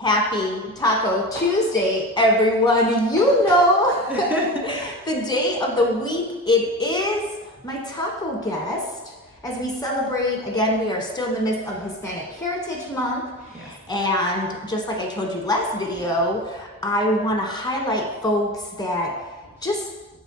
Happy Taco Tuesday, everyone. You know the day of the week. It is my taco guest. As we celebrate, again, we are still in the midst of Hispanic Heritage Month. Yes. And just like I told you last video, I want to highlight folks that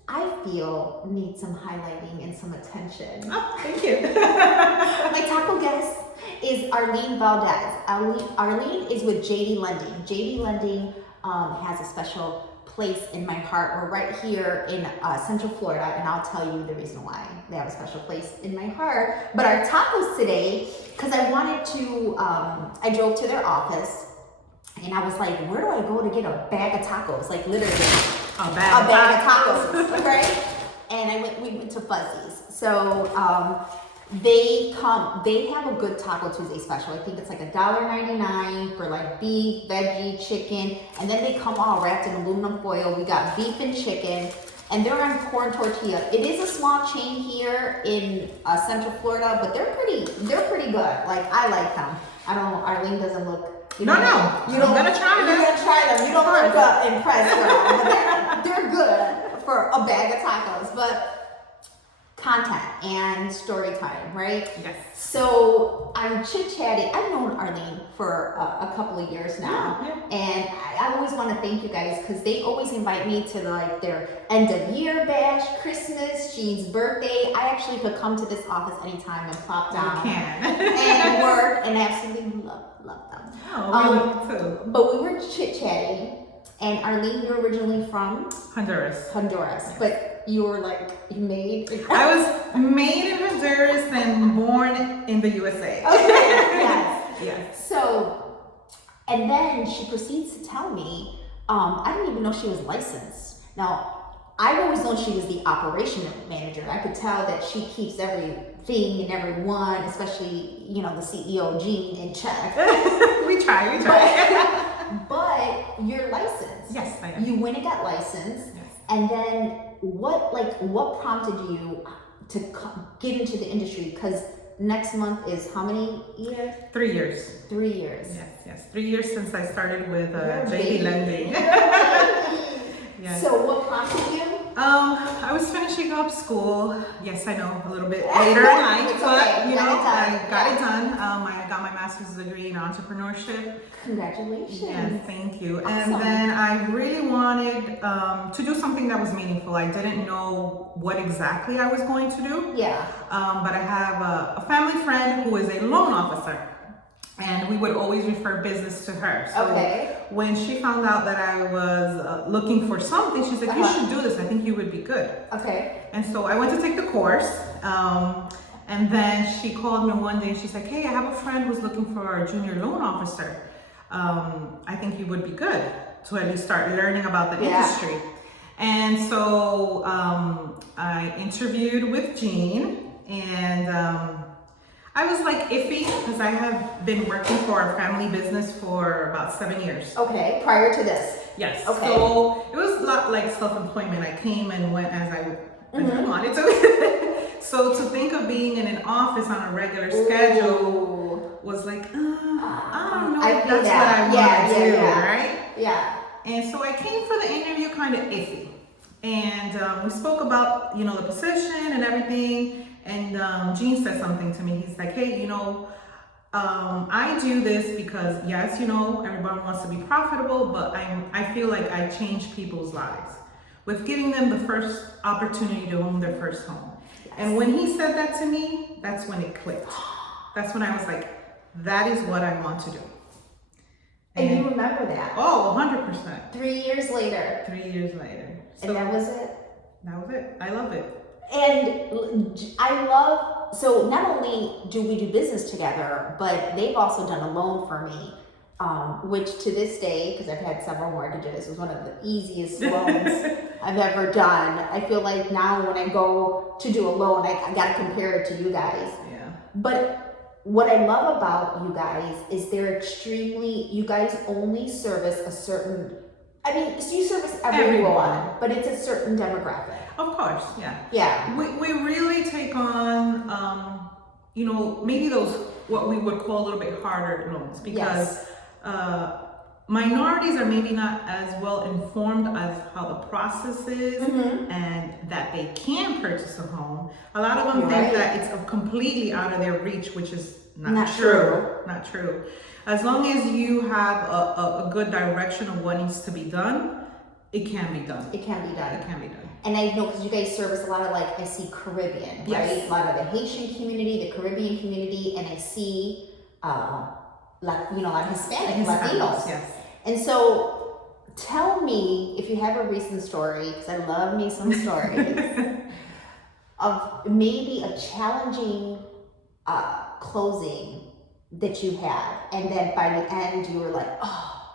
I feel need some highlighting and some attention. Oh, thank you. My taco guest is Arlene Valdez. Arlene is with JD Lending. JD Lending has a special place in my heart. We're right here in Central Florida, and I'll tell you the reason why they have a special place in my heart. But our tacos today, because I wanted to, I drove to their office, and I was like, where do I go to get a bag of tacos? Like literally. A bag of tacos, okay? And we went to Fuzzy's. So they have a good Taco Tuesday special. I think it's like $1.99 for like beef, veggie, chicken, and then they come all wrapped in aluminum foil. We got beef and chicken, and they're on corn tortilla. It is a small chain here in Central Florida, but they're pretty good. Like, I like them. Arlene doesn't look. No, you don't gotta try them. You're gonna try them. You don't look impressed, girl. They're good for a bag of tacos, but content and story time, right? Yes. So I'm chit-chatting. I've known Arlene for a couple of years now, and I always want to thank you guys because they always invite me to like their end of year bash, Christmas, Jean's birthday. I actually could come to this office anytime and plop down and work, and absolutely love them. Oh, me too. But we were chit-chatting, and Arlene, you're originally from Honduras, yes. But you were made. I was made in Honduras and born in the USA. Okay. Yes. Yes. So, and then she proceeds to tell me, I didn't even know she was licensed. Now, I've always known she was the operation manager. I could tell that she keeps everything and everyone, especially, the CEO, Jean, in check. we try. But you're licensed. Yes, I am. You went and got licensed. Yes. And then what prompted you to get into the industry? Because next month is how many years? 3 years. 3 years. Yes. 3 years since I started with JD Lending. Yes. So what prompted you? I was finishing up school. Yes, I know, a little bit later in life, but I got it done. I got my master's degree in entrepreneurship. Congratulations. Yes, thank you. Awesome. And then I really wanted to do something that was meaningful. I didn't know what exactly I was going to do. Yeah. But I have a family friend who is a loan officer. And we would always refer business to her. So when she found out that I was looking for something, she's like, you should do this. I think you would be good. Okay. And so I went to take the course. And then she called me one day and she's like, hey, I have a friend who's looking for a junior loan officer. I think you would be good to at least start learning about the industry. And so I interviewed with Jean, and I was like iffy because I have been working for a family business for about 7 years. Okay, prior to this. Yes. Okay. So it was a lot like self-employment. I came and went as I wanted to. So to think of being in an office on a regular schedule was like, I don't know if that's what I want to do, right? Yeah. And so I came for the interview kind of iffy. And we spoke about, the position and everything. And Gene said something to me. He's like, hey, I do this because, yes, everybody wants to be profitable, but I feel like I change people's lives with giving them the first opportunity to own their first home. Yes. And when he said that to me, that's when it clicked. That's when I was like, that is what I want to do. And you remember that? Oh, 100%. 3 years later. 3 years later. So and that was it? That was it. I love it. And so not only do we do business together, but they've also done a loan for me, which to this day, because I've had several mortgages, was one of the easiest loans I've ever done. I feel like now when I go to do a loan, I got to compare it to you guys. Yeah. But what I love about you guys is you guys only service a certain, you service everyone, but it's a certain demographic. Of course, yeah. Yeah. We really take on, maybe those, what we would call a little bit harder loans because minorities are maybe not as well informed as how the process is and that they can purchase a home. A lot of them think that it's completely out of their reach, which is not true. Not true. As long as you have a good direction of what needs to be done, it can be done. It can be done. It can be done. And I know because you guys service a lot of like, I see Caribbean, right? A lot of the Haitian community, the Caribbean community, and I see, like, you know, a lot of Hispanic, Latinos. Yes. And so tell me if you have a recent story, because I love me some stories, of maybe a challenging closing that you had, and then by the end you were like, oh,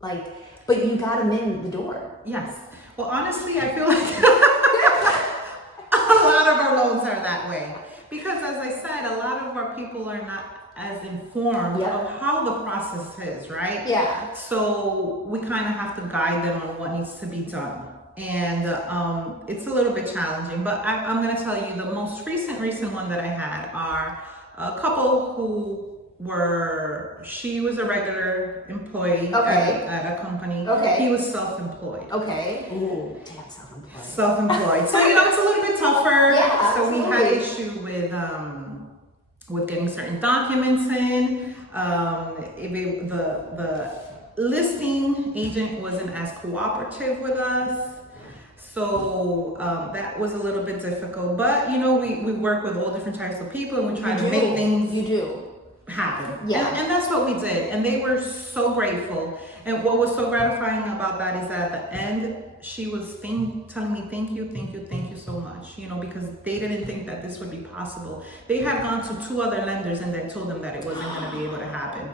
like, but you got them in the door. Yes. Well, honestly, I feel like a lot of our loans are that way. Because as I said, a lot of our people are not as informed of how the process is, right? Yeah. So we kind of have to guide them on what needs to be done. And it's a little bit challenging, but I'm going to tell you the most recent one that I had are a couple who she was a regular employee at a company. He was self-employed. Ooh, damn, self-employed. Self-employed. So, you know, it's a little bit tougher. Yeah, so absolutely. we had issue with getting certain documents in. The listing agent wasn't as cooperative with us. So that was a little bit difficult. But, you know, we work with all different types of people and we try to make things happen. Yeah. And that's what we did. And they were so grateful. And what was so gratifying about that is that at the end, she was telling me, thank you so much, you know, because they didn't think that this would be possible. They had gone to 2 other lenders and they told them that it wasn't going to be able to happen.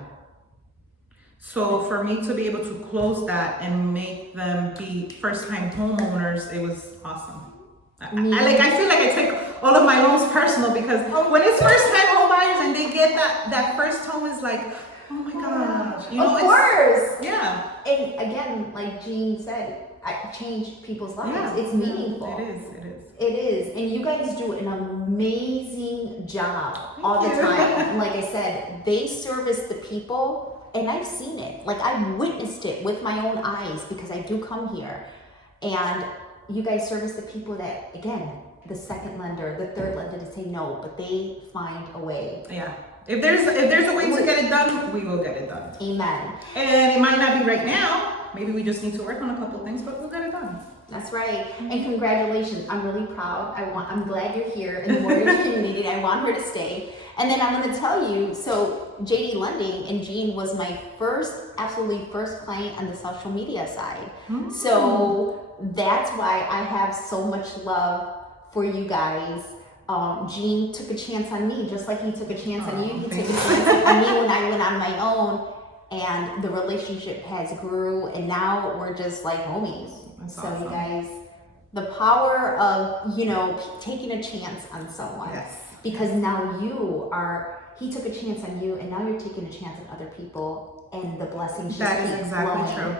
So for me to be able to close that and make them be first-time homeowners, it was awesome. I feel like I take all of my loans personal because when it's first-time home buyers and they get that first home is like, oh my gosh. You know, of course. Yeah. And again, like Jean said, I change people's lives. Yeah. It's meaningful. It is. And you guys do an amazing job all the time. Like I said, they service the people. And I've seen it, like I've witnessed it with my own eyes because I do come here. And you guys service the people that, again, the second lender, the third lender to say no, but they find a way. Yeah. If there's a way to get it done, we will get it done. Amen. And it might not be right now. Maybe we just need to work on a couple of things, but we'll get it done. That's right. And congratulations. I'm really proud. I'm glad you're here in the mortgage community. I want her to stay. And then I'm going to tell you, so JD Lending and Jean was my absolutely first client on the social media side. Mm-hmm. So that's why I have so much love for you guys. Jean took a chance on me, just like he took a chance on you. He took a chance on me when I went on my own. And the relationship has grew, and now we're just like homies. That's so awesome. You guys, the power of, you know, taking a chance on someone. Yes. Because now he took a chance on you, and now you're taking a chance on other people, and the blessings just keep exactly flowing. True.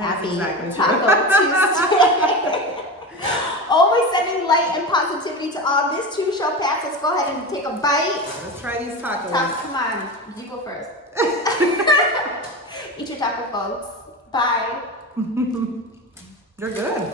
Happy exactly Taco Tuesday. Always sending light and positivity to all. This too shall pass. Let's go ahead and take a bite. Let's try these tacos. Come on, you go first. Eat your taco, folks. Bye. They're good.